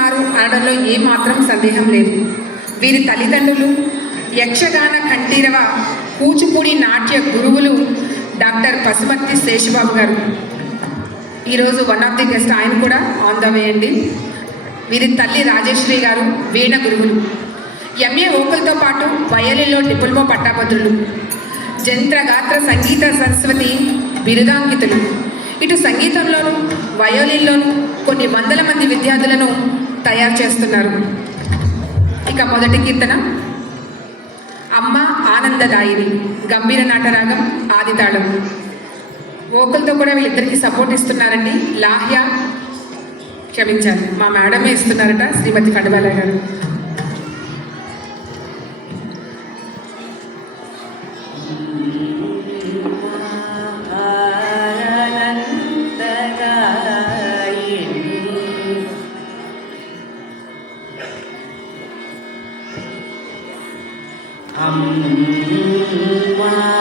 ఉన్నారు అనడంలో ఏమాత్రం సందేహం లేదు. వీరి తల్లిదండ్రులు యక్షగాన కంఠీరవ కూచిపూడి నాట్య గురువులు డాక్టర్ పసుమర్తి శేషబాబు గారు. ఈరోజు వన్ ఆఫ్ ది గెస్ట్, ఆయన కూడా ఆన్ ద వే అండి. వీరి తల్లి రాజేశ్వరి గారు వీణ గురువులు. ఎంఏ వోకల్తో పాటు వయలిన్లో డిప్లొమా పట్టాభద్రులు. జంత్రగాత్ర సంగీత సరస్వతి బిరుదాంకితులు. ఇటు సంగీతంలోనూ వయోలిన్లోనూ కొన్ని వందల మంది విద్యార్థులను తయారు చేస్తున్నారు. ఇక మొదటి కీర్తన అమ్మ ఆనందదాయిని, గంభీర నాటరాగం, ఆదితాళం. వోకల్తో కూడా వీళ్ళిద్దరికి సపోర్ట్ ఇస్తున్నారండి. లాహ్య, క్షమించాలి, మా మేడమే ఇస్తున్నారట, శ్రీమతి కడబాల గారు. Amma